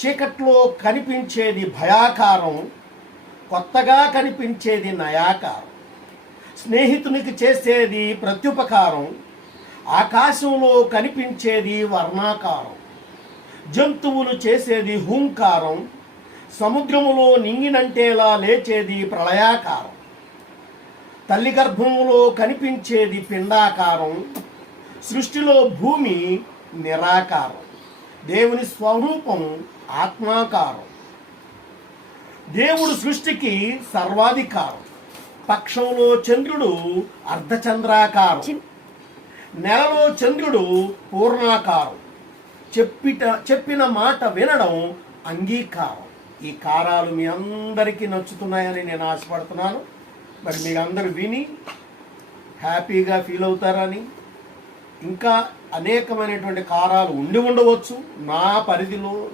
చీకట్లో కనిపించేది భయాకారం, కొత్తగా కనిపించేది నయాకారం. స్నేహితునికి చేసేది ప్రత్యుపకారం, ఆకాశంలో కనిపించేది వర్ణాకారం. జంతువులు చేసేది హూంకారం, సముద్రములో నింగినంటేలా లేచేది ప్రళయాకారం. తల్లి గర్భంలో కనిపించేది పిండాకారం, సృష్టిలో భూమి నిరాకారం. దేవుని స్వరూపం ఆత్మాకారం. దేవుడు సృష్టికి సర్వాధికారం. పక్షంలో చంద్రుడు అర్ధచంద్రాకారం, నెలలో చంద్రుడు పూర్ణాకారం. చెప్పిన మాట వినడం అంగీకారం. ఈ కారాలు మీ అందరికీ నచ్చుతున్నాయని నేను ఆశపడుతున్నాను. మరి మీరందరూ విని హ్యాపీగా ఫీల్ అవుతారని, ఇంకా అనేకమైనటువంటి కారాలు ఉండి ఉండవచ్చు నా పరిధిలో